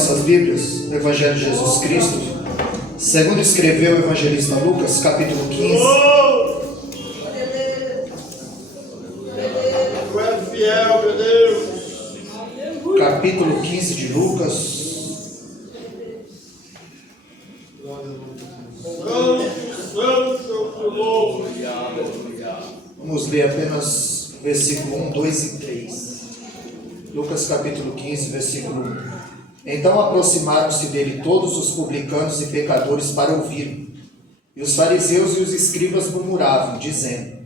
nossas Bíblias, no Evangelho de Jesus Cristo, segundo escreveu o evangelista Lucas, capítulo 15. Tu és fiel, meu Deus. Capítulo 15 de Lucas. Vamos ler apenas versículo 1, 2 e 3. Lucas capítulo 15, versículo 1. Então aproximaram-se dele todos os publicanos e pecadores para ouvir. E os fariseus e os escribas murmuravam, dizendo: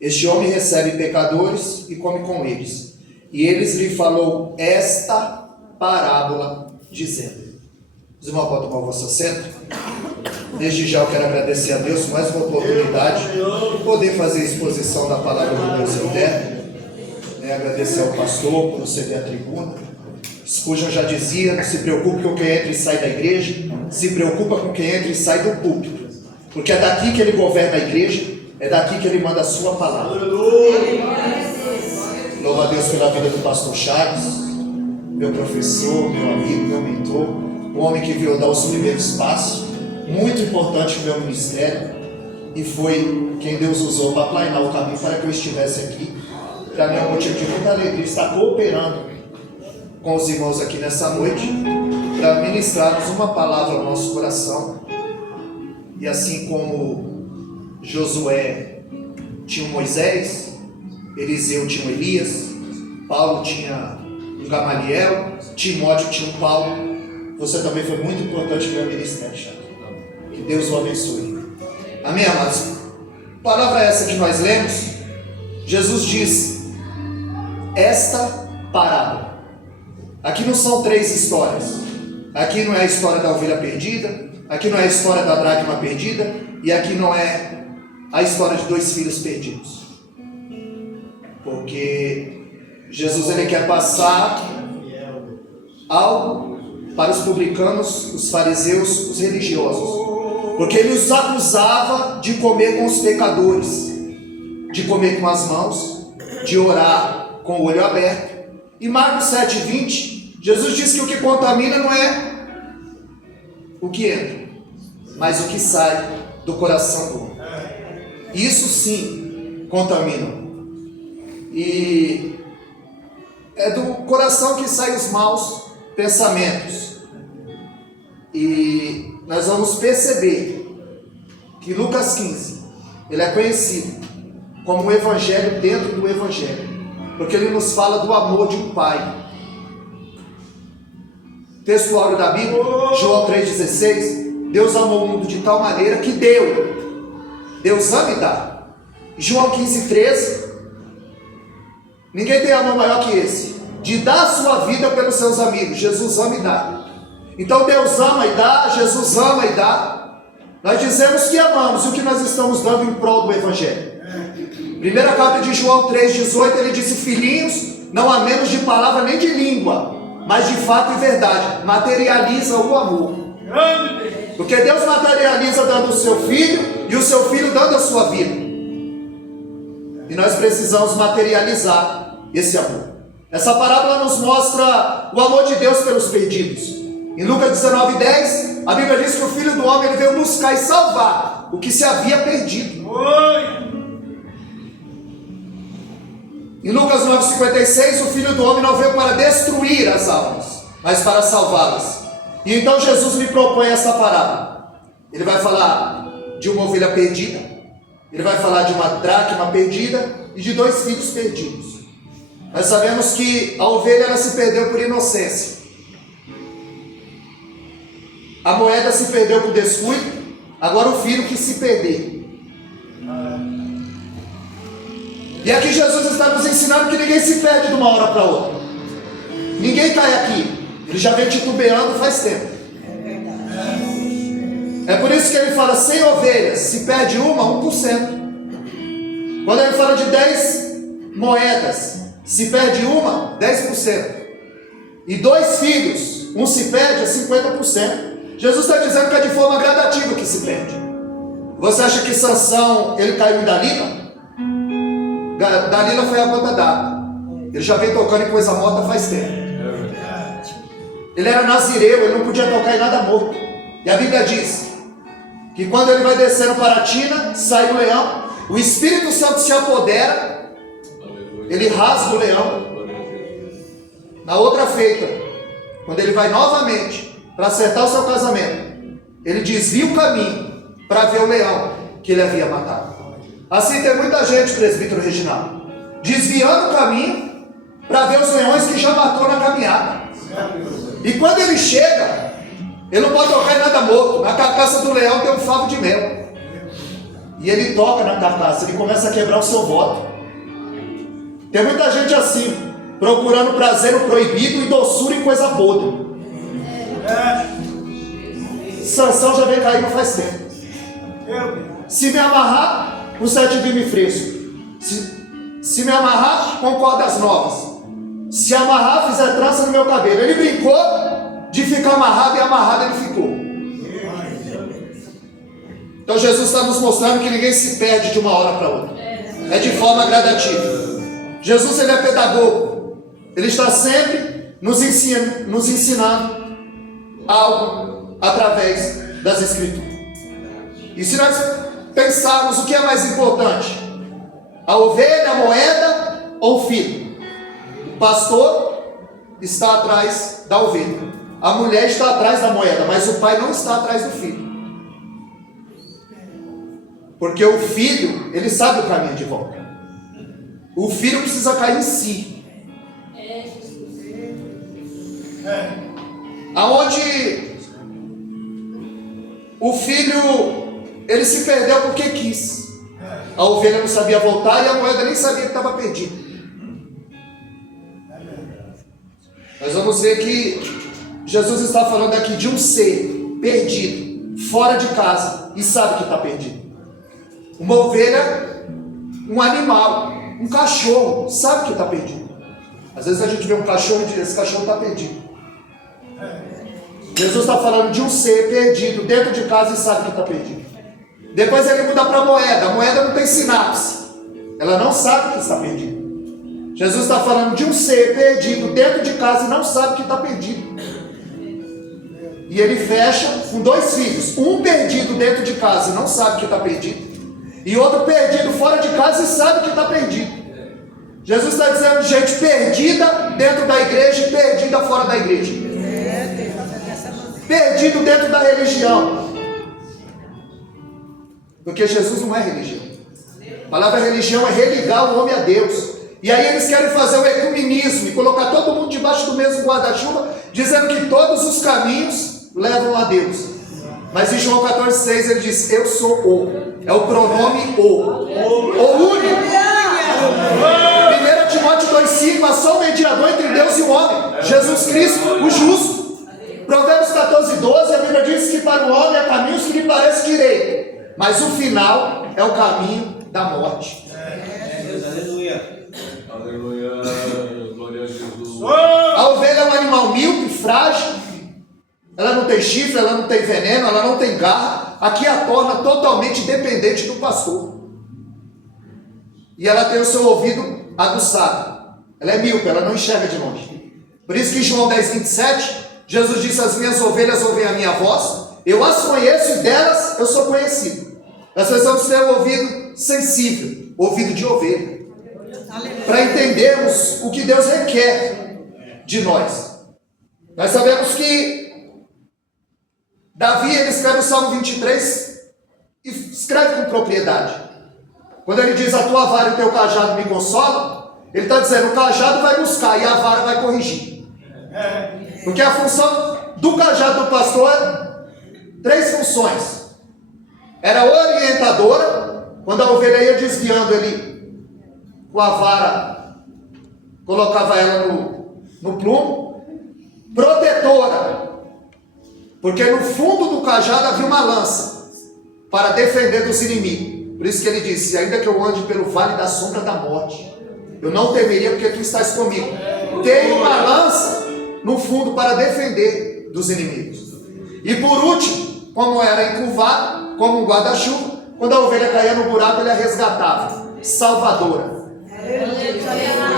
Este homem recebe pecadores e come com eles. E eles lhe falou esta parábola, dizendo... Os irmãos podem tomar o vosso assento. Desde já eu quero agradecer a Deus por mais uma oportunidade de poder fazer a exposição da palavra do Deus eterno. Agradecer ao pastor por ceder a tribuna. Spurgeon já dizia: não se preocupe com quem entra e sai da igreja, se preocupa com quem entra e sai do púlpito, porque é daqui que ele governa a igreja, é daqui que ele manda a sua palavra. Louva a Deus pela vida do pastor Charles, meu professor, meu amigo, meu mentor, o homem que veio dar os primeiros passos, muito importante no meu ministério, e foi quem Deus usou para aplainar o caminho para que eu estivesse aqui. Para mim é um motivo de muita alegria estar cooperando com os irmãos aqui nessa noite, para ministrarmos uma palavra ao nosso coração. E assim como Josué tinha um Moisés, Eliseu tinha um Elias, Paulo tinha um Gamaliel, Timóteo tinha um Paulo, você também foi muito importante para o ministério, Charles. Que Deus o abençoe. Amém, amados? Palavra essa que nós lemos. Jesus diz esta parábola. Aqui não são três histórias. Aqui não é a história da ovelha perdida, aqui não é a história da dracma perdida, e aqui não é a história de dois filhos perdidos. Porque Jesus ele quer passar algo para os publicanos, os fariseus, os religiosos. Porque ele os acusava de comer com os pecadores, de comer com as mãos, de orar com o olho aberto. E Marcos 7,20, Jesus diz que o que contamina não é o que entra, mas o que sai do coração do homem. Isso sim contamina. E é do coração que saem os maus pensamentos. E nós vamos perceber que Lucas 15, ele é conhecido como o evangelho dentro do evangelho, porque ele nos fala do amor de um pai. Texto áureo da Bíblia, João 3,16, Deus amou o mundo de tal maneira que deu. Deus ama e dá. João 15,13, ninguém tem amor maior que esse, de dar a sua vida pelos seus amigos. Jesus ama e dá. Então Deus ama e dá, Jesus ama e dá. Nós dizemos que amamos, e o que nós estamos dando em prol do evangelho? Primeira carta de João 3,18, ele disse: filhinhos, não há menos de palavra nem de língua, mas de fato e verdade. Materializa o amor. Porque Deus materializa dando o seu filho, e o seu filho dando a sua vida. E nós precisamos materializar esse amor. Essa parábola nos mostra o amor de Deus pelos perdidos. Em Lucas 19,10, a Bíblia diz que o Filho do Homem ele veio buscar e salvar o que se havia perdido. Em Lucas 9,56, o Filho do Homem não veio para destruir as almas, mas para salvá-las. E então Jesus me propõe essa parábola. Ele vai falar de uma ovelha perdida, ele vai falar de uma dracma perdida e de dois filhos perdidos. Nós sabemos que a ovelha ela se perdeu por inocência. A moeda se perdeu por descuido, agora o filho que se perder. E aqui Jesus está nos ensinando que ninguém se perde de uma hora para outra. Ninguém cai aqui. Ele já vem titubeando faz tempo. É por isso que ele fala 100 ovelhas, se perde uma, 1%. Quando ele fala de 10 moedas, se perde uma, 10%. E 2 filhos, um se perde, é 50%. Jesus está dizendo que é de forma gradativa que se perde. Você acha que Sansão, ele caiu em Dalila? Dalila foi a gota d'água. Ele já vem tocando em coisa morta faz tempo. Ele era nazireu, ele não podia tocar em nada morto. E a Bíblia diz que quando ele vai descendo para a tina, sai o leão, o Espírito Santo se apodera, ele rasga o leão. Na outra feita, quando ele vai novamente para acertar o seu casamento, ele desvia o caminho para ver o leão que ele havia matado. Assim tem muita gente, presbítero Reginaldo, desviando o caminho para ver os leões que já matou na caminhada. E quando ele chega, ele não pode tocar em nada morto. Na carcaça do leão tem um favo de mel. E ele toca na carcaça, ele começa a quebrar o seu voto. Tem muita gente assim, procurando prazer no proibido e doçura em coisa podre. Sansão já vem caindo faz tempo. Se me amarrar, com 7 vime fresco. Se me amarrar, com cordas novas. Se amarrar, fizer trança no meu cabelo. Ele brincou de ficar amarrado e amarrado ele ficou. Então Jesus está nos mostrando que ninguém se perde de uma hora para outra. É de forma gradativa. Jesus, ele é pedagogo. Ele está sempre nos ensinando algo através das Escrituras. E se nós pensarmos o que é mais importante, a ovelha, a moeda ou o filho? O pastor está atrás da ovelha, a mulher está atrás da moeda, mas o pai não está atrás do filho. Porque o filho, ele sabe o caminho de volta. O filho precisa cair em si. Aonde o filho, ele se perdeu porque quis. A ovelha não sabia voltar e a moeda nem sabia que estava perdida. Nós vamos ver que Jesus está falando aqui de um ser perdido, fora de casa, e sabe que está perdido. Uma ovelha, um animal, um cachorro, sabe que está perdido. Às vezes a gente vê um cachorro e diz, esse cachorro está perdido. Jesus está falando de um ser perdido dentro de casa e sabe que está perdido. Depois ele muda para a moeda não tem sinapse, ela não sabe que está perdida. Jesus está falando de um ser perdido dentro de casa e não sabe que está perdido. E ele fecha com 2 filhos, um perdido dentro de casa e não sabe que está perdido, e outro perdido fora de casa e sabe que está perdido. Jesus está dizendo gente perdida dentro da igreja e perdida fora da igreja. Perdido dentro da religião. Porque Jesus não é religião. A palavra religião é religar o homem a Deus. E aí eles querem fazer o ecumenismo e colocar todo mundo debaixo do mesmo guarda-chuva, dizendo que todos os caminhos levam a Deus. Mas em João 14,6 ele diz, eu sou o. É o pronome o único. 1 Timóteo 2,5, há só um mediador entre Deus e o homem, Jesus Cristo, o justo. Provérbios 14,12, a Bíblia diz que para o homem há caminhos que lhe parecem direito, mas o final é o caminho da morte. Aleluia. Aleluia. Glória a Jesus. A ovelha é um animal míope, frágil. Ela não tem chifre, ela não tem veneno, ela não tem garra. Aqui a torna totalmente dependente do pastor. E ela tem o seu ouvido aguçado. Ela é míope, ela não enxerga de longe. Por isso que em João 10,27, Jesus disse, as minhas ovelhas ouvem a minha voz, eu as conheço e delas eu sou conhecido. Nós precisamos ter um ouvido sensível, ouvido de ovelha, para entendermos o que Deus requer de nós. Nós sabemos que Davi, ele escreve o Salmo 23 e escreve com propriedade. Quando ele diz, a tua vara e o teu cajado me consolam, ele está dizendo, o cajado vai buscar e a vara vai corrigir. Porque a função do cajado do pastor é 3 funções. Era orientadora, quando a ovelha ia desviando, ele com a vara colocava ela no plumo. Protetora, porque no fundo do cajado havia uma lança para defender dos inimigos. Por isso que ele disse, ainda que eu ande pelo vale da sombra da morte, eu não temeria porque tu estás comigo. Tem uma lança no fundo para defender dos inimigos. E por último, como era encurvado, como um guarda-chuva, quando a ovelha caía no buraco, ele a resgatava. Salvadora.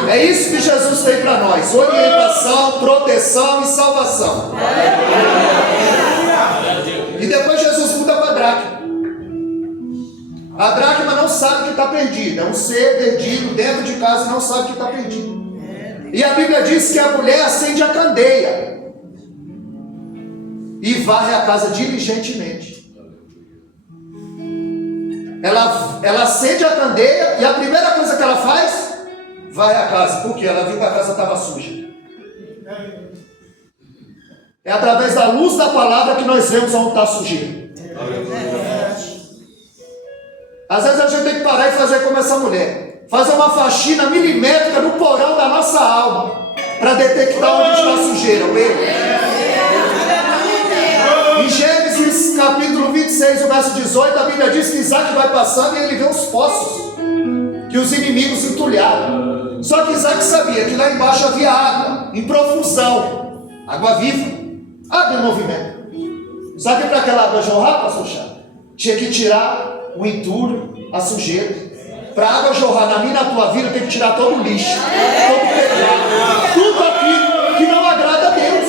É isso que Jesus tem para nós: orientação, proteção e salvação. E depois Jesus muda para a dracma. A dracma não sabe que está perdida. É um ser perdido dentro de casa e não sabe que está perdido. E a Bíblia diz que a mulher acende a candeia e varre a casa diligentemente. Ela acende a candeia e a primeira coisa que ela faz, varre a casa. Por quê? Ela viu que a casa estava suja. É através da luz da palavra que nós vemos onde está a sujeira. Às vezes a gente tem que parar e fazer como essa mulher. Fazer uma faxina milimétrica no porão da nossa alma, para detectar onde está a sujeira, o erro. Em Gênesis capítulo 26, o verso 18, a Bíblia diz que Isaac vai passando e ele vê os poços que os inimigos entulharam. Só que Isaac sabia que lá embaixo havia água, em profusão, água viva, água em movimento. Sabe para aquela água jorrar, pastor Chá? Tinha que tirar o entulho, a sujeira. Para a água jorrar na minha e na tua vida, tem que tirar todo o lixo, todo o pecado, tudo aquilo que não agrada a Deus.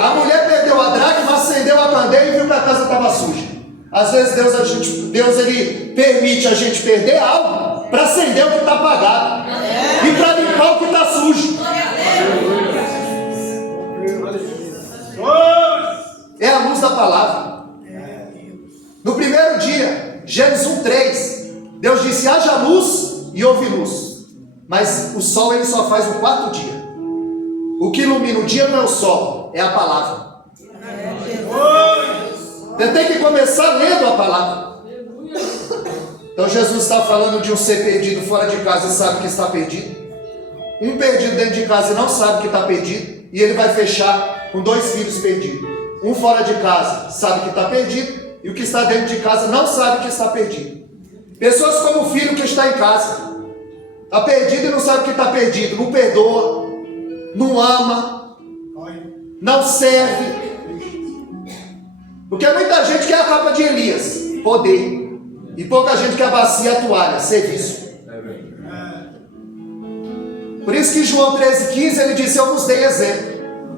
A mulher perdeu a dracma, acendeu a candeia e viu que a casa estava suja. Às vezes Deus ele permite a gente perder algo para acender o que está apagado e para limpar o que está sujo. É a luz da palavra. No primeiro dia, Gênesis 1:3, Deus disse: haja luz e houve luz. Mas o sol ele só faz no quarto dia. O que ilumina o dia não é o sol, é a palavra. Você tem que começar lendo a palavra. Então Jesus está falando de um ser perdido fora de casa e sabe que está perdido. Um perdido dentro de casa e não sabe que está perdido. E ele vai fechar com 2 filhos perdidos. Um fora de casa sabe que está perdido. E o que está dentro de casa não sabe que está perdido. Pessoas como o filho que está em casa. Está perdido e não sabe que está perdido. Não perdoa. Não ama. Não serve. Porque muita gente quer a capa de Elias, poder. E pouca gente quer a bacia e a toalha, serviço. Por isso que João 13,15 ele disse: eu vos dei exemplo.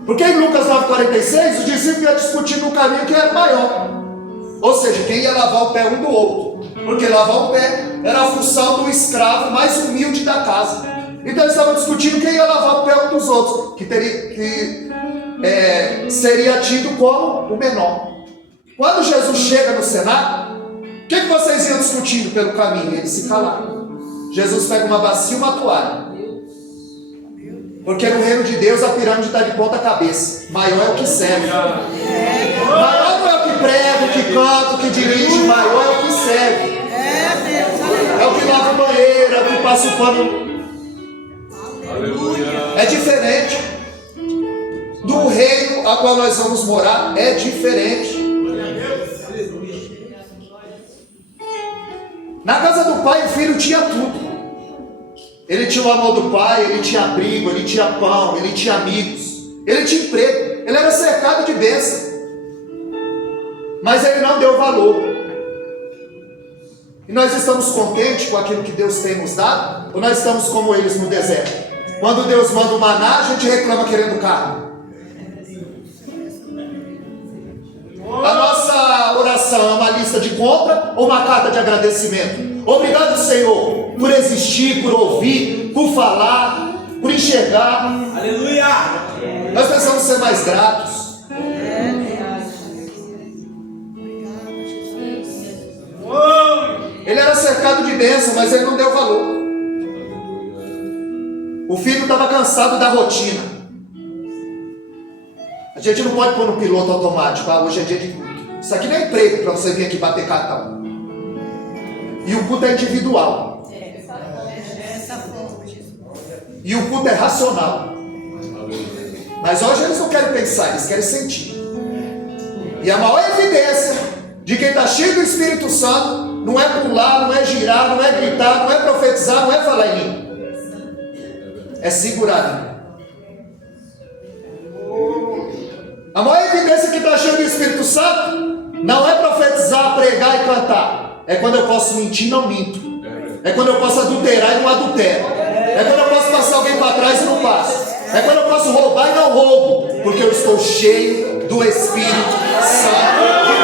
Porque em Lucas 9,46 os discípulos iam discutir no caminho quem era maior. Ou seja, quem ia lavar o pé um do outro. Porque lavar o pé era a função do escravo mais humilde da casa. Então eles estavam discutindo quem ia lavar o pé um dos outros, que seria tido como o menor. Quando Jesus chega no cenário, o que vocês iam discutindo pelo caminho? Eles se calaram. Jesus pega uma bacia e uma toalha. Porque no reino de Deus a pirâmide está de ponta cabeça. Maior é o que serve. Maior não é o que prega, o que canta, o que dirige. Maior é o que serve. É o que lava o banheiro, é o que passa o pano. É diferente. Do reino a qual nós vamos morar é diferente. Na casa do pai o filho tinha tudo. Ele tinha o amor do pai, ele tinha abrigo, ele tinha pão, ele tinha amigos, ele tinha emprego, ele era cercado de bênção. Mas ele não deu valor. E nós estamos contentes com aquilo que Deus tem nos dado? Ou nós estamos como eles no deserto? Quando Deus manda o maná, a gente reclama querendo carne. A nossa oração é uma lista de compra ou uma carta de agradecimento? Obrigado, Senhor, por existir, por ouvir, por falar, por enxergar. Aleluia! Nós precisamos ser mais gratos. Ele era cercado de bênção, mas ele não deu valor. O filho estava cansado da rotina. A gente não pode pôr no piloto automático. Hoje é dia de culto. Isso aqui não é emprego para você vir aqui bater cartão. E o culto é individual. E o culto é racional. Mas hoje eles não querem pensar, eles querem sentir. E a maior evidência de quem está cheio do Espírito Santo não é pular, não é girar, não é gritar, não é profetizar, não é falar em língua. É segurar. A maior evidência que está cheio do Espírito Santo não é profetizar, pregar e cantar. É quando eu posso mentir, não minto. É quando eu posso adulterar e não adultero. É quando eu posso passar alguém para trás e não passo. É quando eu posso roubar e não roubo. Porque eu estou cheio do Espírito Santo de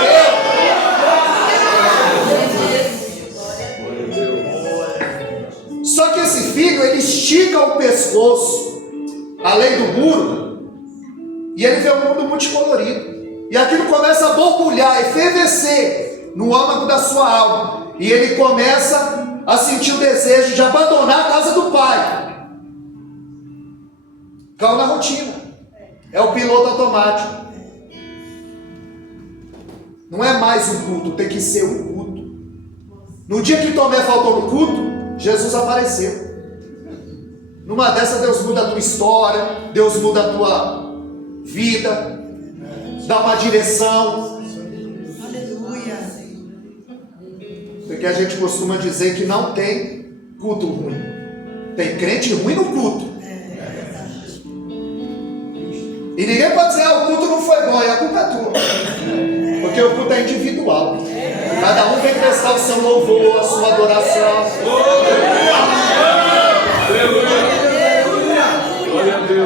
Deus. Só que esse filho, ele estica o pescoço além do muro e ele vê um mundo multicolorido. E aquilo começa a borbulhar, efervescer no âmago da sua alma. E ele começa a sentir o desejo de abandonar a casa do pai. Caiu na rotina. É o piloto automático. Não é mais um culto, tem que ser um culto. No dia que Tomé faltou no culto, Jesus apareceu. Numa dessas, Deus muda a tua história, Deus muda a tua vida, dá uma direção. Aleluia. Porque a gente costuma dizer que não tem culto ruim. Tem crente ruim no culto. E ninguém pode dizer, o culto não foi bom, e a culpa é tua. Porque o culto é individual. Cada um vem prestar o seu louvor, a sua adoração.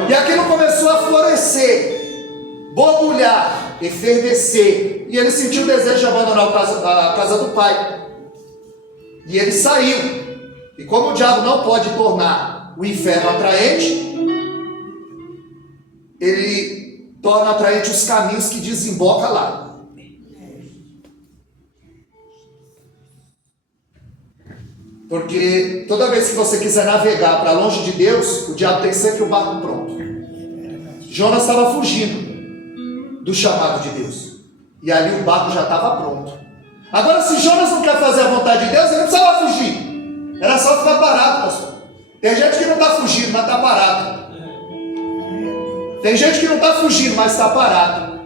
E aquilo começou a florescer, borbulhar, efervescer. E ele sentiu o desejo de abandonar a casa do pai. E ele saiu. E como o diabo não pode tornar o inferno atraente, ele torna atraente os caminhos que desembocam lá. Porque toda vez que você quiser navegar para longe de Deus, o diabo tem sempre o barco pronto. Jonas estava fugindo do chamado de Deus. E ali o barco já estava pronto. Agora, se Jonas não quer fazer a vontade de Deus, ele não precisava fugir. Era só ficar parado, pastor. Tem gente que não está fugindo, mas está parado. Tem gente que não está fugindo, mas está parado.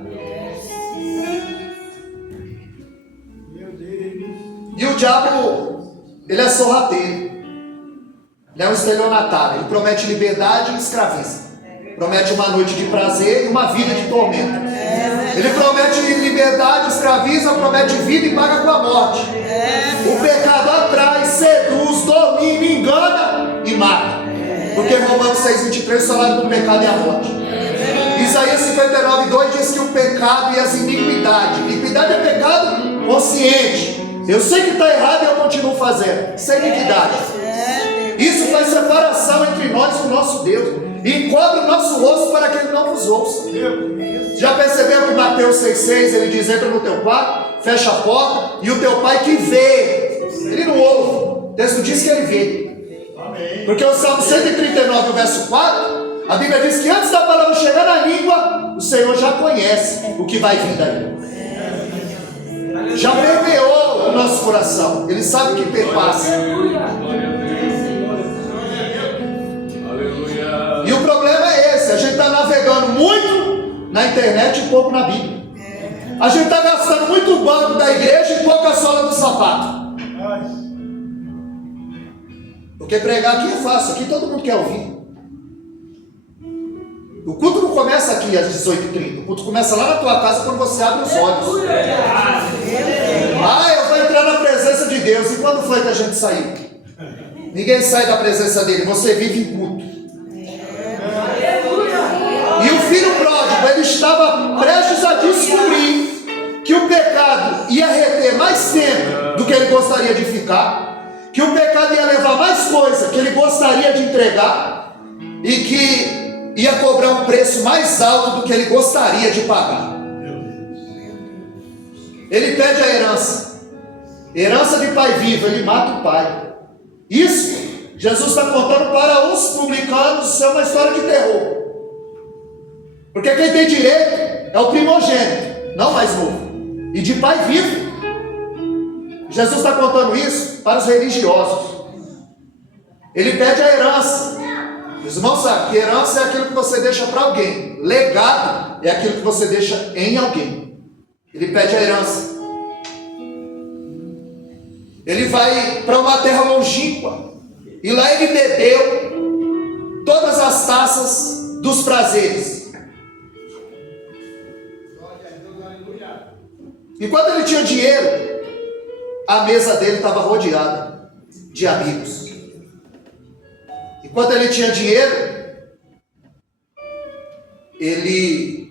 E o diabo, ele é sorrateiro. Ele é um estelionatário. Ele promete liberdade e escraviza. Promete uma noite de prazer e uma vida de tormento. Ele promete liberdade, escraviza, promete vida e paga com a morte. O pecado atrai, seduz, domina, engana e mata. Porque Romanos 6,23, o salário do pecado é a morte. Isaías 59,2 diz que o pecado e as iniquidades. Iniquidade é pecado consciente. Eu sei que está errado e eu continuo fazendo. Isso é iniquidade. Isso faz separação entre nós e o nosso Deus. E encobre o nosso rosto para que ele não nos ouça. Já percebeu que Mateus 6,6 ele diz: entra no teu quarto, fecha a porta, e o teu pai que vê, ele não ouve. O texto diz que ele vê. Porque o Salmo 139, o verso 4, a Bíblia diz que antes da palavra chegar na língua, o Senhor já conhece o que vai vir daí. Já permeou o nosso coração. Ele sabe o que perpassa. E o problema é esse: a gente está navegando muito na internet e pouco na Bíblia. A gente está gastando muito o banco da igreja e pouco a sola do sapato. Porque pregar aqui é fácil, aqui todo mundo quer ouvir. O culto não começa aqui às 18h30. O culto começa lá na tua casa quando você abre os olhos. Eu vou entrar na presença de Deus. E quando foi que a gente saiu? Ninguém sai da presença dele, você vive em culto. E o filho pródigo, ele estava prestes a descobrir que o pecado ia reter mais tempo do que ele gostaria de ficar, que o pecado ia levar mais coisa que ele gostaria de entregar, e que ia cobrar um preço mais alto do que ele gostaria de pagar. Ele pede a herança de pai vivo, ele mata o pai. Isso Jesus está contando para os publicanos. Isso é uma história de terror. Porque quem tem direito é o primogênito, não o mais novo, e de pai vivo. Jesus está contando isso para os religiosos. Ele pede a herança. Os irmãos sabem que herança é aquilo que você deixa para alguém. Legado é aquilo que você deixa em alguém. Ele pede a herança. Ele vai para uma terra longínqua, e lá ele bebeu todas as taças dos prazeres. Enquanto ele tinha dinheiro, a mesa dele estava rodeada de amigos. Enquanto ele tinha dinheiro, ele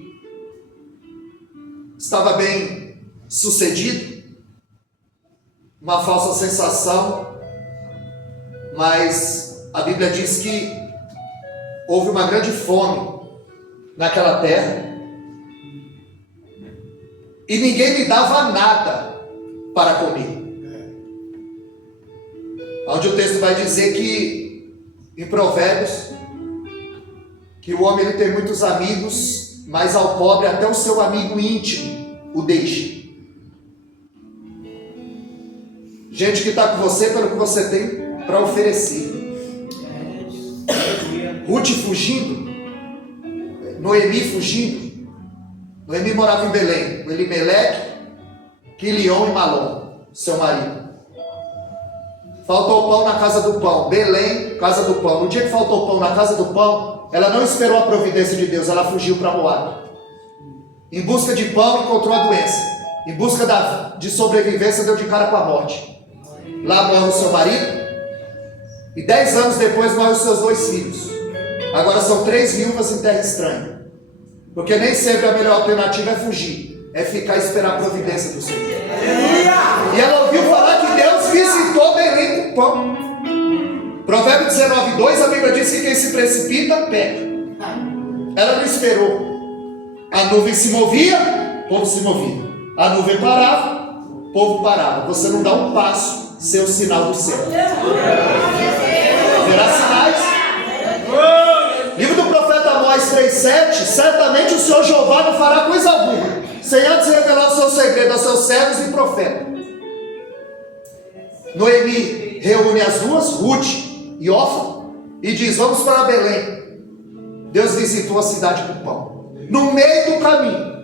estava bem sucedido, uma falsa sensação, mas a Bíblia diz que houve uma grande fome naquela terra e ninguém lhe dava nada para comer. Onde o texto vai dizer que, em Provérbios, que o homem ele tem muitos amigos, mas ao pobre até o seu amigo íntimo o deixa. Gente que está com você pelo que você tem para oferecer. Ruth fugindo, Noemi fugindo. Noemi morava em Belém, com Elimeleque, Quilion e Malom, seu marido. Faltou pão na casa do pão, Belém, casa do pão. No dia que faltou pão na casa do pão, ela não esperou a providência de Deus, ela fugiu para Moabe. Em busca de pão, encontrou a doença. Em busca de sobrevivência, deu de cara com a morte. Lá morre o seu marido, e 10 anos depois morrem os seus 2 filhos. Agora são 3 viúvas em terra estranha. Porque nem sempre a melhor alternativa é fugir, é ficar e esperar a providência do Senhor. E ela ouviu falar que Deus visitou Belém com pão. Provérbio 19:2, a Bíblia diz que quem se precipita, peca. Ela não esperou. A nuvem se movia, o povo se movia. A nuvem parava, o povo parava. Você não dá um passo sem o sinal do céu. Verá sinais. Livro do profeta Amós 3:7. Certamente o Senhor Jeová não fará coisa alguma, sem antes revelar o seu segredo aos seus servos e profetas. Noemi reúne as duas, Ruth e Orfa, e diz: vamos para Belém. Deus visitou a cidade com pão. No meio do caminho,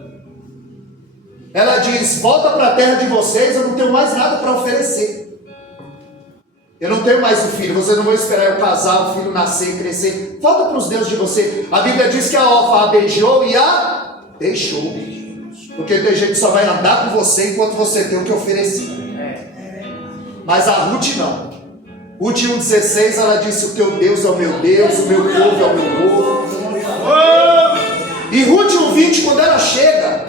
ela diz: volta para a terra de vocês, eu não tenho mais nada para oferecer. Eu não tenho mais um filho, vocês não vão esperar eu casar, o filho nascer e crescer. Volta para os deuses de você. A Bíblia diz que a Orfa a beijou e a deixou. Porque tem gente que só vai andar com você enquanto você tem o que oferecer. Mas a Ruth não. Ruth 1,16, ela disse: o teu Deus é o meu Deus, o meu povo é o meu povo. E Ruth 1,20, quando ela chega,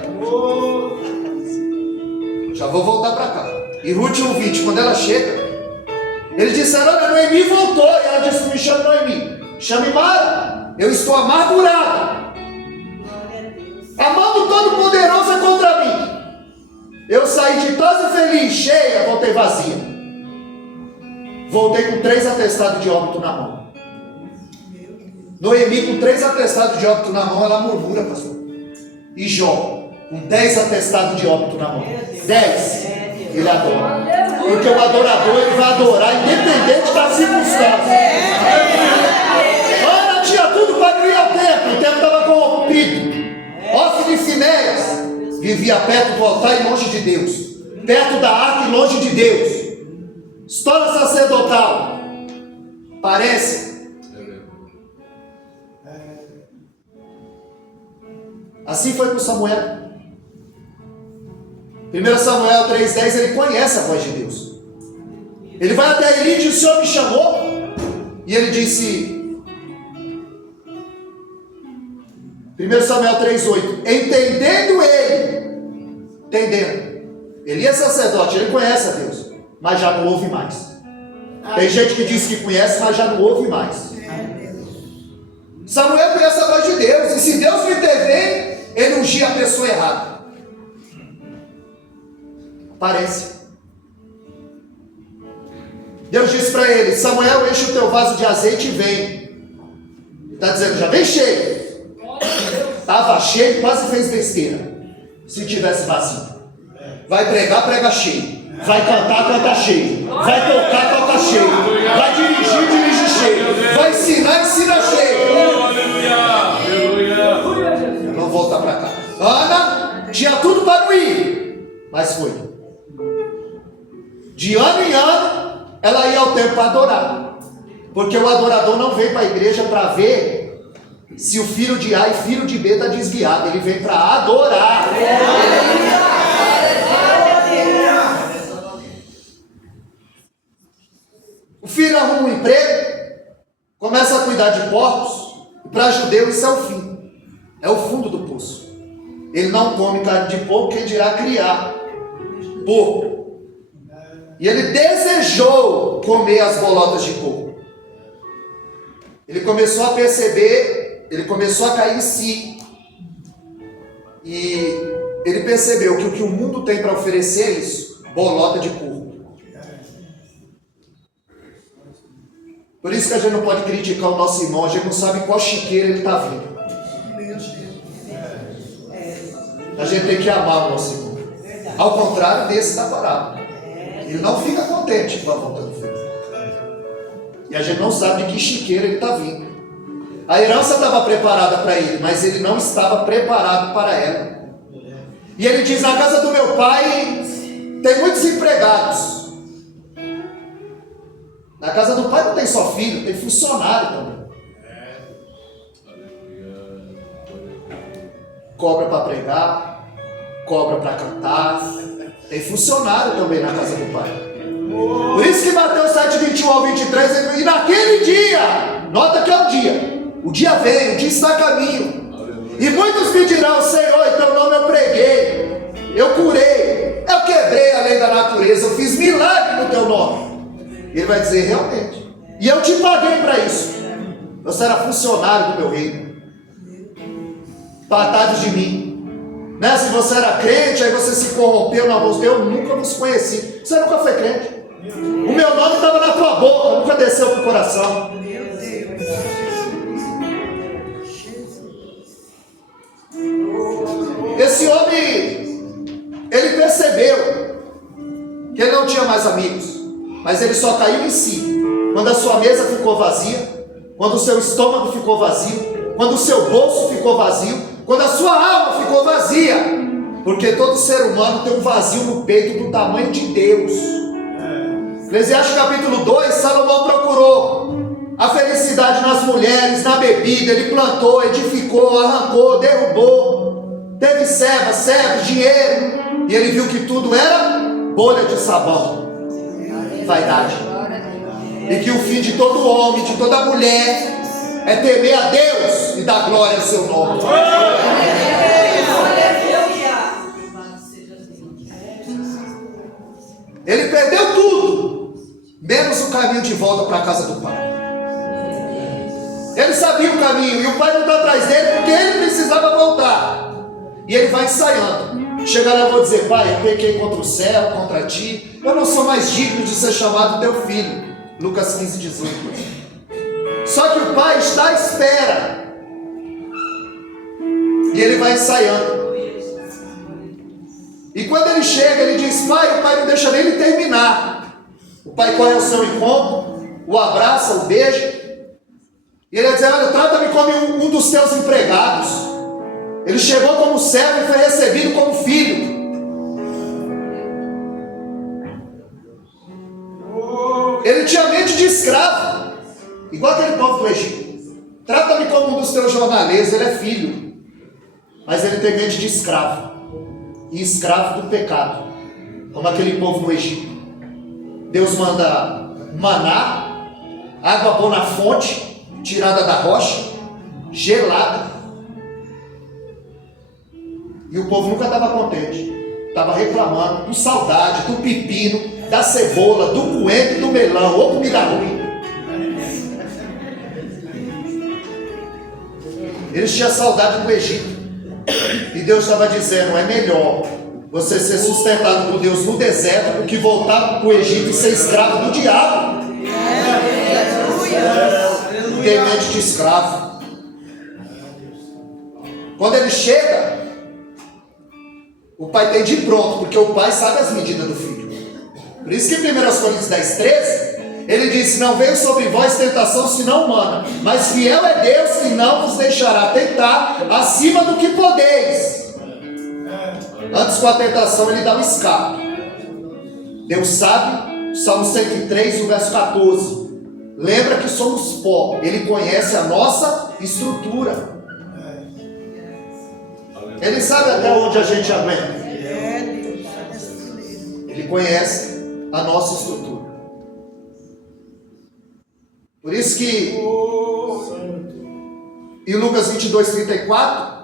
já vou voltar para cá. E Ruth 1,20, quando ela chega, eles disseram: olha, Noemi voltou. E ela disse: me chame Noemi, chame Mara, eu estou amargurada. A mão do Todo-Poderoso é contra mim. Eu saí ditosa e feliz, cheia, voltei vazia. Voltei com 3 atestados de óbito na mão. Noemi com 3 atestados de óbito na mão, ela murmura, pastor. E Jó com 10 atestados de óbito na mão. 10, ele adora. Porque o adorador, ele vai adorar independente da circunstância. Ana tinha tudo para não ir ao templo. O templo estava corrompido. Ofne e Finéias vivia perto do altar e longe de Deus. Perto da arca e longe de Deus. História sacerdotal. Parece. Assim foi com Samuel. 1 Samuel 3,10, ele conhece a voz de Deus. Ele vai até Eli e diz: o Senhor me chamou. E ele disse, 1 Samuel 3,8, entendendo ele é sacerdote, ele conhece a Deus, mas já não ouve mais. Tem gente que diz que conhece, mas já não ouve mais. Samuel conhece a voz de Deus, e se Deus lhe intervém, ele ungia a pessoa errada. Parece. Deus disse para ele: Samuel, enche o teu vaso de azeite e vem. Está dizendo, já vem cheio. Estava cheio, quase fez besteira. Se tivesse vazio. Vai pregar, prega cheio. Vai cantar, canta cheio. Vai tocar, toca cheio. Vai dirigir, dirige cheio. Vai ensinar, ensina cheio. Eu não vou voltar para cá. Ana tinha tudo para não ir, mas foi. De ano em ano, ela ia ao templo para adorar. Porque o adorador não vem para a igreja para ver se o filho de A e filho de B está desviado. Ele vem para adorar. porcos, para judeu isso é o fim, é o fundo do poço. Ele não come carne de porco, quem dirá criar porco. E ele desejou comer as bolotas de porco. Ele começou a perceber, ele começou a cair em si. E ele percebeu que o que o mundo tem para oferecer é isso, bolota de porco. Por isso que a gente não pode criticar o nosso irmão, a gente não sabe qual chiqueira ele está vindo. A gente tem que amar o nosso irmão. Ao contrário desse da parábola. Ele não fica contente com a volta do filho. E a gente não sabe de que chiqueira ele está vindo. A herança estava preparada para ele, mas ele não estava preparado para ela. E ele diz, na casa do meu pai tem muitos empregados. Na casa do pai não tem só filho, tem funcionário também. Cobra para pregar, cobra para cantar. Tem funcionário também na casa do pai. Por isso que Mateus 7, 21 ao 23, e naquele dia, nota que é o dia vem, o dia está a caminho. E muitos me dirão, Senhor, em teu nome eu preguei, eu curei, eu quebrei a lei da natureza, eu fiz milagre no teu nome. Ele vai dizer, realmente, e eu te paguei para isso. Você era funcionário do meu reino. Apartados de mim, né? Se você era crente, aí você se corrompeu, não, eu nunca vos conheci. Você nunca foi crente. O meu nome estava na tua boca, nunca desceu para o coração. Esse homem, ele percebeu que ele não tinha mais amigos, mas ele só caiu em si quando a sua mesa ficou vazia, quando o seu estômago ficou vazio, quando o seu bolso ficou vazio, quando a sua alma ficou vazia, porque todo ser humano tem um vazio no peito do tamanho de Deus. Eclesiastes capítulo 2, Salomão procurou a felicidade nas mulheres, na bebida, ele plantou, edificou, arrancou, derrubou, teve servos, dinheiro, e ele viu que tudo era bolha de sabão, vaidade, e que o fim de todo homem, de toda mulher, é temer a Deus e dar glória ao seu nome. Ele perdeu tudo, menos o caminho de volta para a casa do pai. Ele sabia o caminho e o pai não está atrás dele porque ele precisava voltar. E ele vai ensaiando. Chega lá e vou dizer, pai, eu pequei contra o céu, contra ti. Eu não sou mais digno de ser chamado teu filho. Lucas 15, 18. Só que o pai está à espera. E ele vai ensaiando. E quando ele chega, ele diz, pai, o pai não deixa nem ele terminar. O pai corre ao seu encontro, o abraça, o beija. E ele vai dizer, olha, trata-me como um dos teus empregados. Ele chegou como servo e foi recebido como filho. Ele tinha mente de escravo, igual aquele povo do Egito. Trata-me como um dos teus jornaleiros, ele é filho. Mas ele tem mente de escravo. E escravo do pecado. Como aquele povo no Egito. Deus manda maná, água boa na fonte, tirada da rocha, gelada. E o povo nunca estava contente. Estava reclamando, com saudade do pepino, da cebola, do coentro e do melão. Ou comida ruim. Eles tinham saudade do Egito. E Deus estava dizendo, é melhor você ser sustentado por Deus no deserto do que voltar para o Egito e ser escravo do diabo. Tem mente de escravo. Quando ele chega, o pai tem de pronto, porque o pai sabe as medidas do filho. Por isso que em 1 Coríntios 10, 13, ele disse, não veio sobre vós tentação senão humana, mas fiel é Deus que não vos deixará tentar acima do que podeis. Antes com a tentação ele dá um escape. Deus sabe, Salmo 103, o verso 14. Lembra que somos pó, ele conhece a nossa estrutura. Ele sabe até onde a gente aguenta. Ele conhece a nossa estrutura. Por isso que Em Lucas 22:34,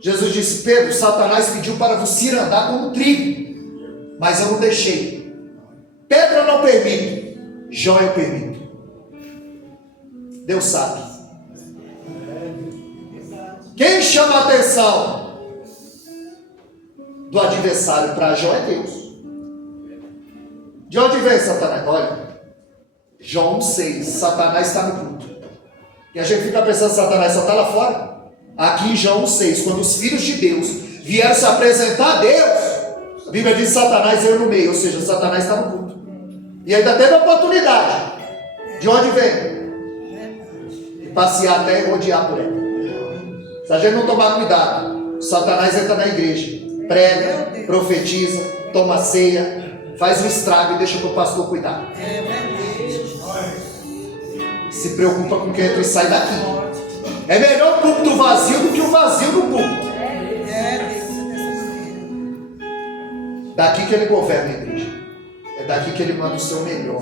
Jesus disse: Pedro, Satanás pediu para você andar como trigo, mas eu não deixei. Pedro eu não permito, Jó eu permito. Deus sabe. Quem chama a atenção do adversário para Jó é Deus. De onde vem Satanás? Olha, Jó 1,6, Satanás está no culto. E a gente fica pensando, Satanás só está lá fora. Aqui em Jó 1,6, quando os filhos de Deus vieram se apresentar a Deus, a Bíblia diz: Satanás veio no meio, ou seja, Satanás está no culto. E ainda teve a oportunidade. De onde vem? De passear até e rodear por ela. Se a gente não tomar cuidado, Satanás entra na igreja, prega, profetiza, toma ceia, faz um estrago e deixa para o pastor cuidar. Se preocupa com quem entra e sai daqui. É melhor o púlpito vazio do que o vazio do púlpito. Daqui que ele governa a igreja. É daqui que ele manda o seu melhor.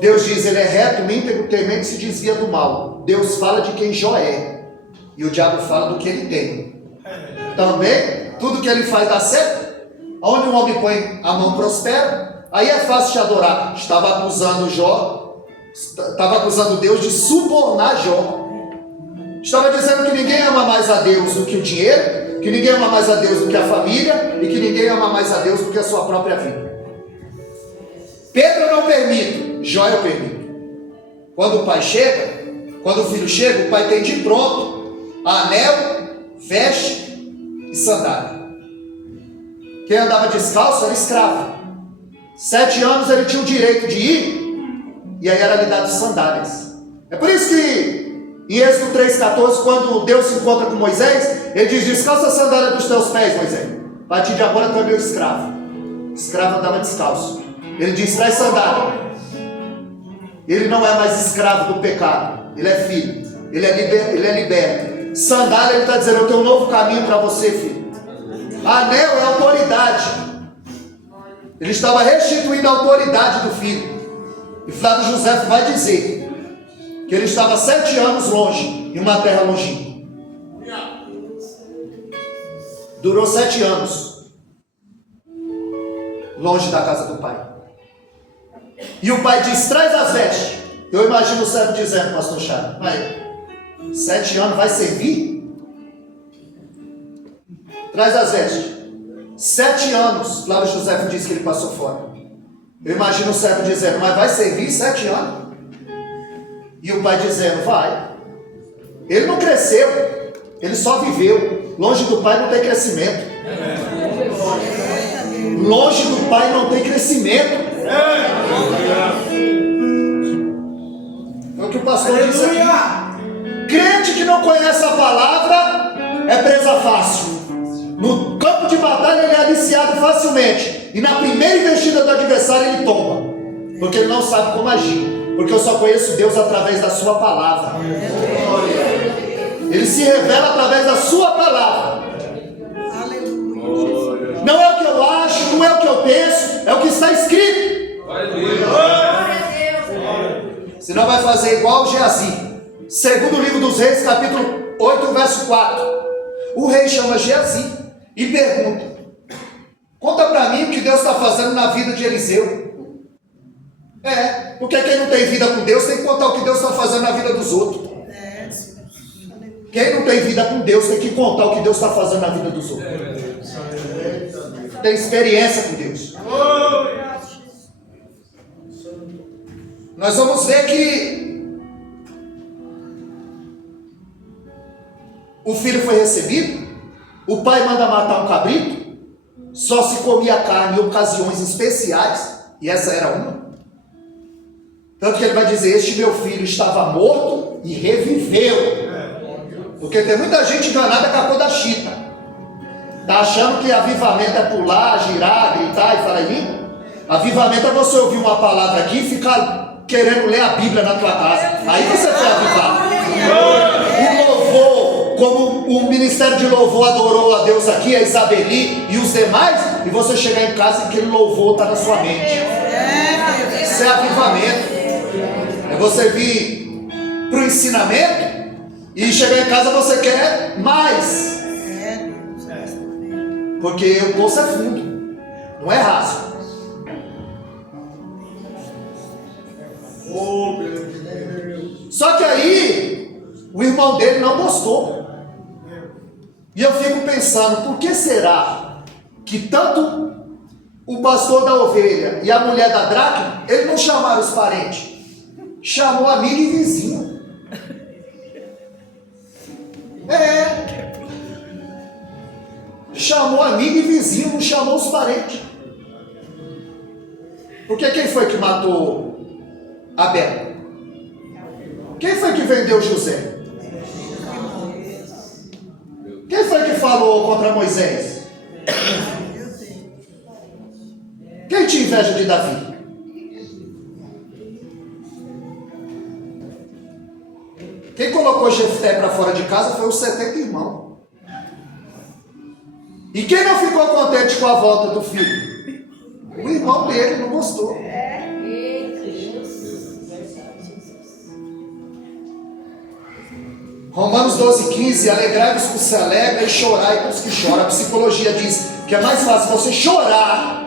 Deus diz: ele é reto, íntegro, temente, se desvia do mal. Deus fala de quem Jó é, e o diabo fala do que ele tem. Também, tudo que ele faz dá certo. Onde um homem põe a mão, prospera. Aí é fácil te adorar. Estava acusando Jó, estava acusando Deus de subornar Jó. Estava dizendo que ninguém ama mais a Deus do que o dinheiro, que ninguém ama mais a Deus do que a família, e que ninguém ama mais a Deus do que a sua própria vida. Pedro eu não permito, Jó eu permito. Quando o pai chega, quando o filho chega, o pai tem de pronto anel, veste e sandália. Quem andava descalço era escravo. 7 anos ele tinha o direito de ir, e aí era lhe dado sandálias. É por isso que em Êxodo 3,14, quando Deus se encontra com Moisés, ele diz: descalça a sandália dos teus pés, Moisés. A partir de agora tu é meu escravo. O escravo andava descalço. Ele diz: traz sandália. Ele não é mais escravo do pecado, ele é filho, ele é liberto. Sandália, ele está dizendo: eu tenho um novo caminho para você, filho. Anel é autoridade. Ele estava restituindo a autoridade do filho. E Flávio José vai dizer que ele estava 7 anos longe, em uma terra longínqua. Durou 7 anos longe da casa do pai. E o pai diz: traz as vestes. Eu imagino o servo dizendo: pastor Charles, vai, 7 anos vai servir? Traz as vestes. 7 anos, Flávio José disse que ele passou fora. Eu imagino o servo dizendo: mas vai servir 7 anos? E o pai dizendo: vai. Ele não cresceu, ele só viveu. Longe do pai não tem crescimento. Longe do pai não tem crescimento. É o que o pastor disse aqui. Crente que não conhece a palavra é presa fácil. No campo de batalha ele é aliciado facilmente. E na primeira investida do adversário ele toma. Porque ele não sabe como agir. Porque eu só conheço Deus através da sua palavra. Ele se revela através da sua palavra. Não é o que eu acho, não é o que eu penso, é o que está escrito. Senão vai fazer igual Geazi. Segundo livro dos Reis, capítulo 8, verso 4. O rei chama Geazi e pergunta: conta para mim o que Deus está fazendo na vida de Eliseu. Porque quem não tem vida com Deus tem que contar o que Deus está fazendo na vida dos outros. Quem não tem vida com Deus tem que contar o que Deus está fazendo na vida dos outros. Tem experiência com Deus. Nós vamos ver que o filho foi recebido, o pai manda matar um cabrito, só se comia carne em ocasiões especiais, e essa era uma. Tanto que ele vai dizer: este meu filho estava morto e reviveu. Porque tem muita gente enganada com a cor da chita. Está achando que avivamento é pular, girar, gritar e falar em língua? Avivamento é você ouvir uma palavra aqui e ficar querendo ler a Bíblia na tua casa. Aí você foi avivado. O louvor, como o ministério de louvor adorou a Deus aqui, a Isabeli e os demais, e você chegar em casa e aquele louvor está na sua mente. Isso é avivamento. É você vir para o ensinamento e chegar em casa você quer mais. Porque o poço é fundo, não é raso. Só que aí o irmão dele não gostou. E eu fico pensando, por que será que tanto o pastor da ovelha e a mulher da dracma, eles não chamaram os parentes? Chamou amigo e vizinho. Chamou amigo e vizinho, não chamou os parentes. Porque quem foi que matou Abel? Quem foi que vendeu José? Quem foi que falou contra Moisés? Quem tinha inveja de Davi? Quem colocou Jefté para fora de casa foi o 70 irmão. E quem não ficou contente com a volta do filho? O irmão dele não gostou. Romanos 12:15, alegrai-vos com os que se alegram e chorai com os que choram. A psicologia diz que é mais fácil você chorar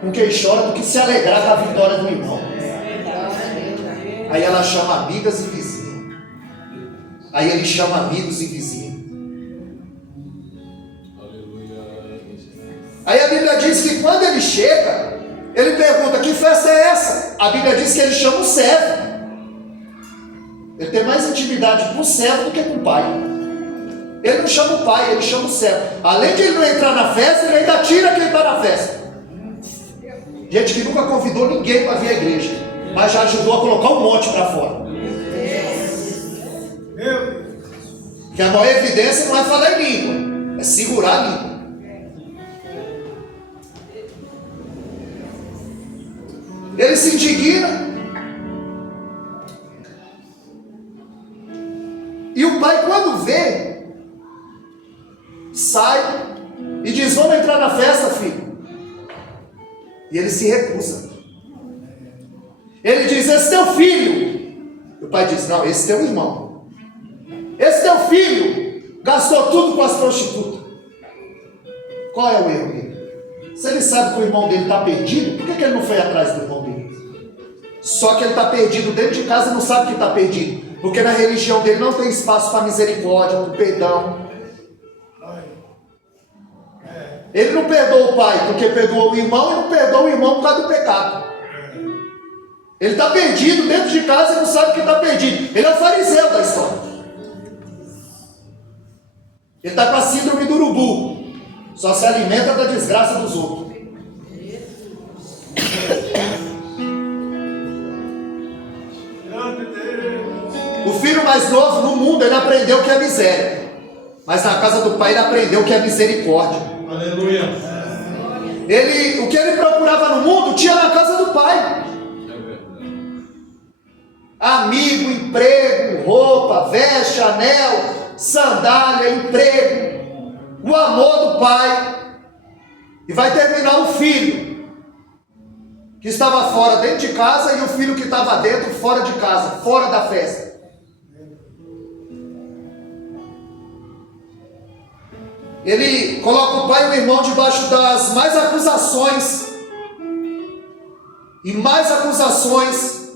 com quem chora do que se alegrar com a vitória do irmão. Aí ela chama amigas e vizinhos. Aí ele chama amigos e vizinhos. Aí a Bíblia diz que quando ele chega, ele pergunta: que festa é essa? A Bíblia diz que ele chama o servo. Ele tem mais intimidade com o servo do que com o pai. Ele não chama o pai, ele chama o servo. Além de ele não entrar na festa, ele ainda tira quem está na festa. Gente que nunca convidou ninguém para vir à igreja, mas já ajudou a colocar um monte para fora. Que a maior evidência não é falar em língua, é segurar a língua. Ele se indigna. E o pai, quando vê, sai e diz: vamos entrar na festa, filho. E ele se recusa. Ele diz: esse teu filho. O pai diz: não, esse teu irmão. Esse teu filho gastou tudo com as prostitutas. Qual é o erro dele? Se ele sabe que o irmão dele está perdido, por que ele não foi atrás do irmão dele? Só que ele está perdido dentro de casa e não sabe que está perdido. Porque na religião dele não tem espaço para misericórdia, para perdão. Ele não perdoa o pai porque perdoou o irmão, e não perdoa o irmão por causa do pecado. Ele está perdido dentro de casa e não sabe que está perdido. Ele é o fariseu da história. Ele está com a síndrome do urubu. Só se alimenta da desgraça dos outros. O filho mais novo no mundo, ele aprendeu o que é miséria. Mas na casa do pai ele aprendeu o que é misericórdia. Aleluia. O que ele procurava no mundo, tinha na casa do pai. Amigo, emprego, roupa, veste, anel, sandália, emprego. O amor do pai. E vai terminar o filho que estava fora dentro de casa e o filho que estava dentro fora de casa, fora da festa. Ele coloca o pai e o irmão debaixo das mais acusações. E mais acusações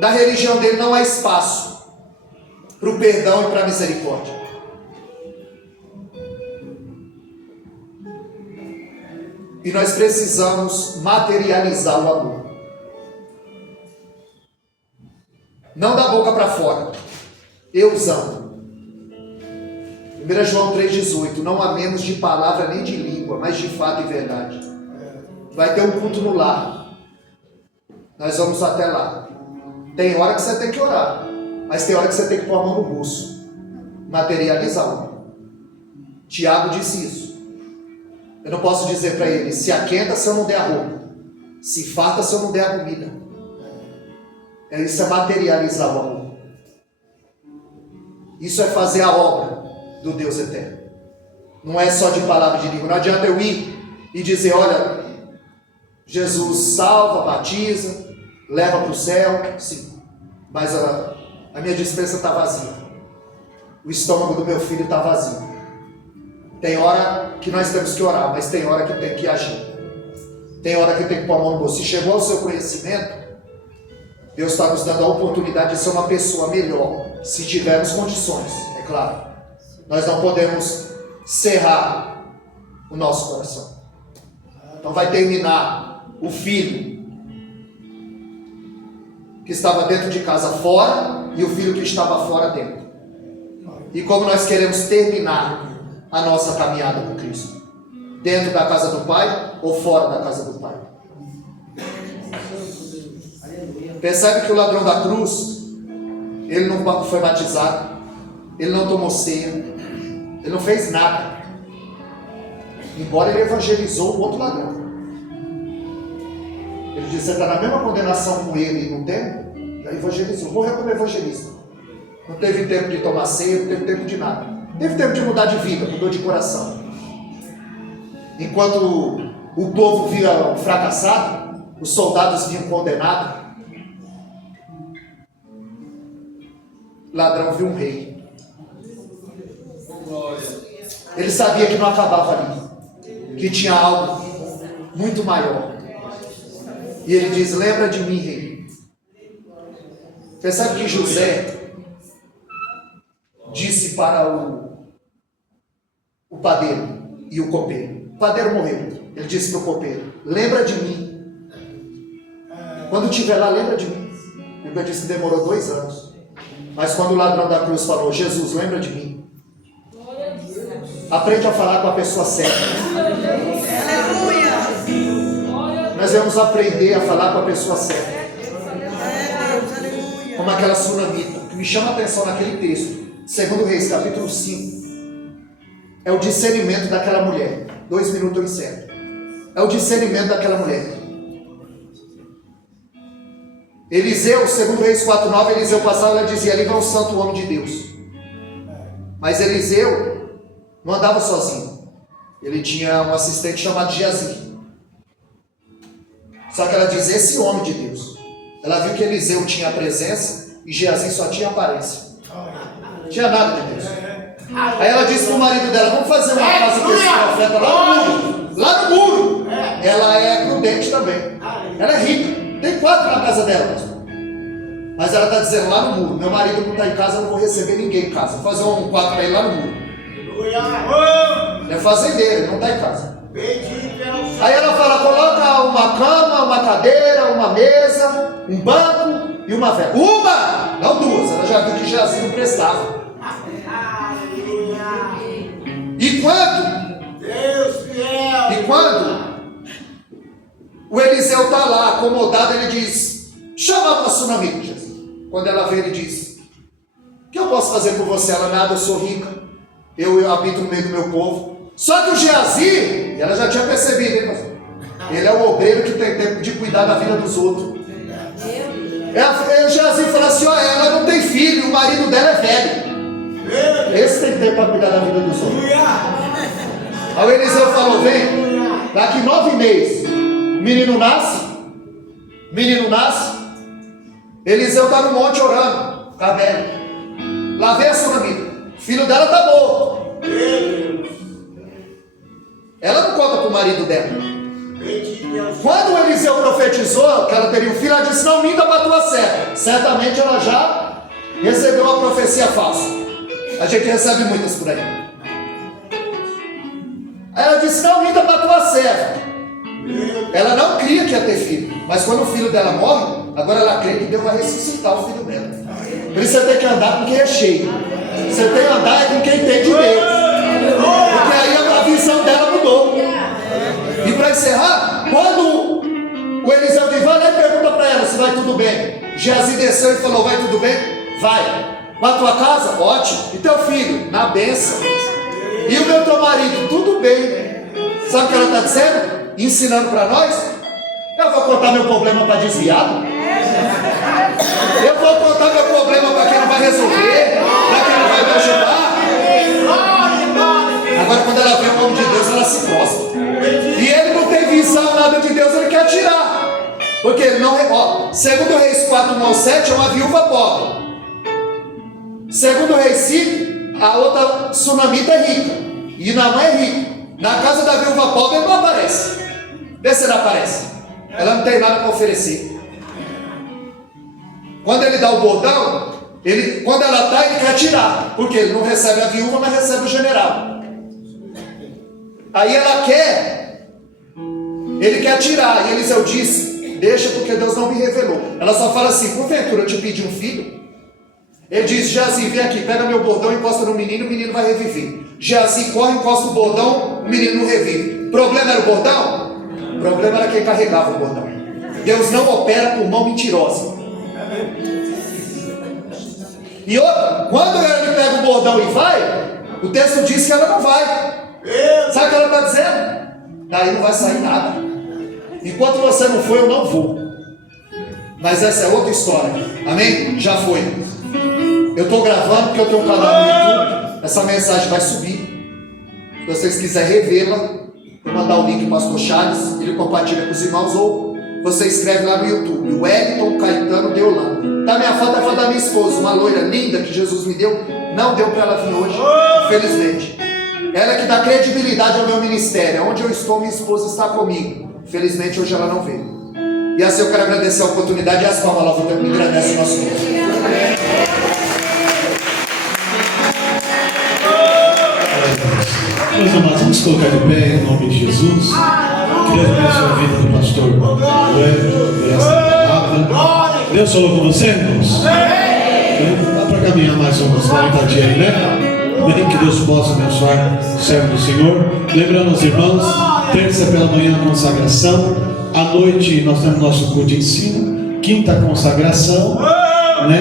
da religião dele. Não há espaço para o perdão e para a misericórdia. E nós precisamos materializar o amor. Não da boca para fora. Eu os amo. 1 João 3,18. Não amemos de palavra nem de língua, mas de fato e verdade. Vai ter um culto no lar. Nós vamos até lá. Tem hora que você tem que orar, mas tem hora que você tem que pôr a mão no bolso. Materializar o amor. Tiago disse isso. Eu não posso dizer para ele: se aquenta se eu não der a roupa, se farta se eu não der a comida. Isso é materializar o amor. Isso é fazer a obra do Deus eterno. Não é só de palavra de língua. Não adianta eu ir e dizer: olha, Jesus salva, batiza, leva para o céu. Sim. mas a minha despensa está vazia. O estômago do meu filho está vazio. Tem hora que nós temos que orar, mas tem hora que tem que agir. Tem hora que tem que pôr a mão no bolso. Se chegou ao seu conhecimento, Deus está nos dando a oportunidade de ser uma pessoa melhor, se tivermos condições, é claro. Nós não podemos cerrar o nosso coração. Então vai terminar o filho que estava dentro de casa fora e o filho que estava fora dentro. E como nós queremos terminar a nossa caminhada com Cristo? Dentro da casa do Pai ou fora da casa do Pai? Percebe que o ladrão da cruz, ele não foi batizado, ele não tomou ceia, ele não fez nada. Embora ele evangelizou o outro ladrão. Ele disse: você está na mesma condenação com ele e não tem? Já evangelizou, morreu como evangelista. Não teve tempo de tomar ceia, não teve tempo de nada. Teve tempo de mudar de vida, mudou de coração. Enquanto o povo via fracassado, os soldados vinham condenados, o ladrão viu um rei. Ele sabia que não acabava ali, que tinha algo muito maior. E ele diz: lembra de mim, rei. Você sabe que José disse para o padeiro e o copeiro. O padeiro morreu. Ele disse para o copeiro: lembra de mim. Quando estiver lá, lembra de mim. A Bíblia diz que demorou 2 anos. Mas quando o ladrão da cruz falou: Jesus, lembra de mim. Aprende a falar com a pessoa certa. Aleluia. Nós vamos aprender a falar com a pessoa certa. Como aquela sunamita. O que me chama a atenção naquele texto, 2 Reis, capítulo 5, é o discernimento daquela mulher. 2 minutos eu encerro. É o discernimento daquela mulher. Eliseu, 2 Reis 4:9, Eliseu passava e dizia: ali vai um santo homem de Deus. Mas Eliseu não andava sozinho. Ele tinha um assistente chamado Geazi. Só que ela diz: esse homem de Deus. Ela viu que Eliseu tinha a presença e Geazi só tinha aparência. Não tinha nada de Deus. Aí ela disse para o marido dela: vamos fazer uma casa com esse profeta lá no muro. Lá no muro. Ela é prudente também. Ela é rica. Tem 4 na casa dela. Mas ela está dizendo: lá no muro. Meu marido não está em casa, eu não vou receber ninguém em casa. Vou fazer um quarto para ele lá no muro. Ele é fazendeiro, ele não está em casa. Aí ela fala: coloca uma cama, uma cadeira, uma mesa, um banco e uma vela. Uma! Não 2. Ela já viu que Geazi não prestava. E quando o Eliseu está lá acomodado, ele diz: chama a sunamita, Jesus. Quando ela vê, ele diz: o que eu posso fazer por você? Ela: nada, eu sou rica, eu habito no meio do meu povo. Só que o Geazi, ela já tinha percebido, hein, pastor? Ele é o obreiro que tem tempo de cuidar da vida dos outros. O Geazi falou assim: ó, ela não tem filho, o marido dela é velho. Esse tem tempo para cuidar da vida dos outros. Aí o Eliseu falou: vem, daqui 9 meses, menino nasce. Eliseu está no monte orando, tá velho. Lá vem a sunamita, o filho dela está morto. Ela não conta para o marido dela. Quando o Eliseu profetizou que ela teria um filho, ela disse: não minta para a tua serva. Certamente ela já recebeu uma profecia falsa. A gente recebe muitas por aí. Aí ela disse: não minta para a tua serva. Ela não cria que ia ter filho, mas quando o filho dela morre, agora ela crê que Deus vai ressuscitar o filho dela. Por isso você tem que andar com quem é cheio. Você tem que andar com quem tem de Deus, porque aí a visão dela mudou. E para encerrar, quando o Eliseu diz: vai lá e pergunta para ela se vai tudo bem. Geazi desceu e falou: vai tudo bem? Vai. Na tua casa? Ótimo. E teu filho? Na bênção. E o teu marido? Tudo bem. Sabe o que ela está dizendo? Ensinando para nós? Eu vou contar meu problema para desviado. Eu vou contar meu problema para quem não vai resolver, para quem não vai me ajudar. Agora, quando ela vê o nome de Deus, ela se prostra. E ele não tem visão nada de Deus, ele quer tirar. Porque ele não. 2 Reis 4:9 Salomão 7 é uma viúva pobre. Segundo o rei 5, a outra sunamita é rica. E Naamã é rico. Na casa da viúva pobre ele não aparece. Vê se ela aparece. Ela não tem nada para oferecer. Quando ele dá o bordão, quando ela está, ele quer tirar. Porque ele não recebe a viúva, mas recebe o general. Aí ela quer, ele quer tirar. E Eliseu disse: deixa, porque Deus não me revelou. Ela só fala assim: porventura eu te pedi um filho? Ele diz: Geazi, vem aqui, pega meu bordão, encosta no menino, o menino vai reviver. Geazi corre, encosta o bordão, o menino não revive. O problema era o bordão? O problema era quem carregava o bordão. Deus não opera por mão mentirosa. E outra, quando ele pega o bordão e vai, o texto diz que ela não vai. Sabe o que ela está dizendo? Daí não vai sair nada. Enquanto você não for, eu não vou. Mas essa é outra história. Amém? Já foi. Eu estou gravando porque eu tenho um canal no YouTube. Essa mensagem vai subir. Se vocês quiserem revê-la, vou mandar o link para o pastor Charles. Ele compartilha com os irmãos, ou você escreve lá no YouTube: Wellington Caetano de Holanda. Tá, minha foto é a foto da minha esposa, uma loira linda que Jesus me deu. Não deu para ela vir hoje, infelizmente. Ela que dá credibilidade ao meu ministério. Onde eu estou, minha esposa está comigo. Infelizmente hoje ela não veio. E assim eu quero agradecer a oportunidade e as palmas lá, vou me agradece o nosso Deus. Meus amados, vamos colocar de pé em nome de Jesus. Que Deus abençoe a vida do pastor Wellington por essa palavra. Deus falou com você, irmãos? Dá para caminhar mais uns 40 dias aí, né? Bem, que Deus possa abençoar o servo do Senhor. Lembrando aos irmãos, terça pela manhã consagração. À noite nós temos nosso culto de ensino. Quinta consagração.